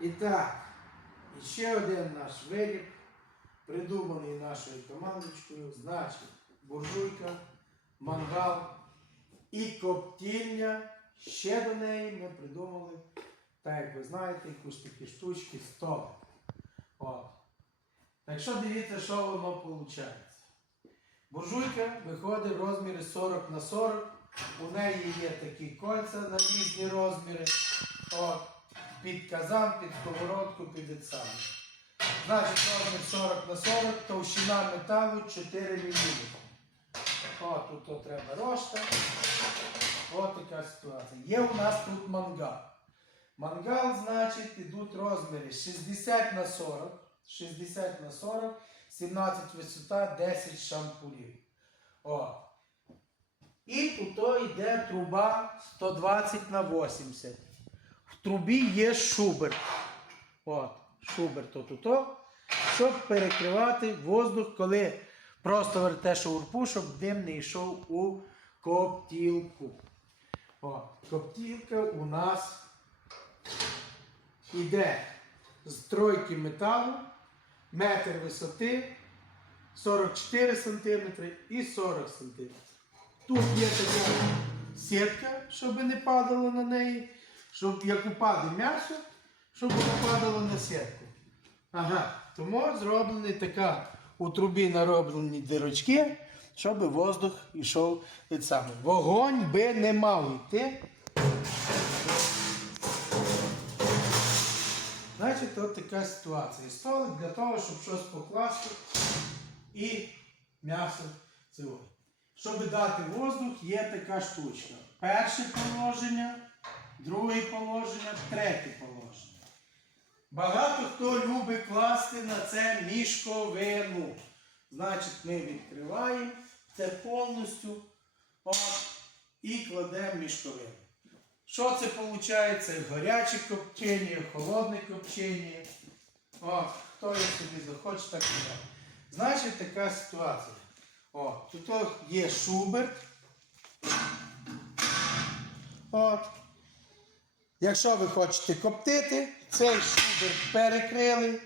І так, ще один наш виріб, придуманий нашою командочкою, значить, буржуйка, мангал і коптільня. Ще до неї ми придумали, так як ви знаєте, якусь такі штучки, столик. От. Так що дивіться, що воно виходить. Буржуйка виходить в розмірі 40 на 40. У неї є такі кольця на різні розміри. От, під казан, під сковородку, під ецану. Значить, розмір 40 на 40, товщина металу 4 мм. От, тут то треба рошта. От така ситуація. Є у нас тут мангал. Мангал, значить, ідуть розміри 60 на 40, 60 на 40, 17 висота, 10 шампурів. О. І тут йде труба 120 на 80. Трубі є шубер. От, шубер то тут, щоб перекривати воздух, коли просто вертеш шурпу, щоб дим не йшов у коптілку. О, коптілка у нас іде з тройки металу, метр висоти, 44 см і 40 см. Тут є така сітка, щоб не падало на неї, щоб як упаде м'ясо, щоб воно падало на сітку. Ага, тому зроблені така у трубі нароблені дирочки, щоб воздух йшов від саме. Вогонь би не мав йти. Значить, от така ситуація. Столик для того, щоб щось покласти і м'ясо цього. Щоб дати воздух, є така штучка. Перше положення, друге положення, третє положення. Багато хто любить класти на це мішковину. Значить, ми відкриваємо це повністю і кладемо мішковину. Що це виходить? Гаряче копчення, холодне копчення. О, хто як собі захоче, так і робить. Значить, така ситуація. О, тут є шуберт. От. Якщо ви хочете коптити, цей шуберт перекрили,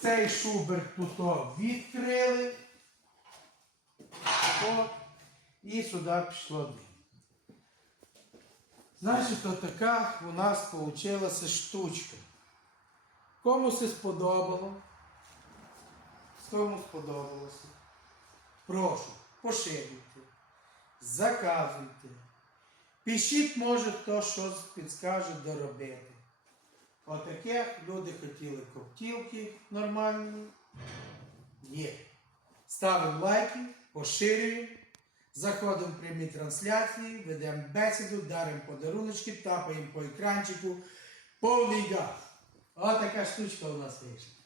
цей шуберт тут відкрили. От. І сюди пішло дим. Значить, отака у нас вийшла штучка. Кому це сподобало? Кому сподобалося? Прошу, поширюйте, заказуйте. Пишіть, може, хто щось підскаже доробити. Отаке люди хотіли коптілки нормальні. Є. Ставимо лайки, поширюємо. Заходимо в прямі трансляції, ведемо бесіду, даримо подаруночки, тапаємо по екранчику. Повний газ. Отака штучка у нас вийшла.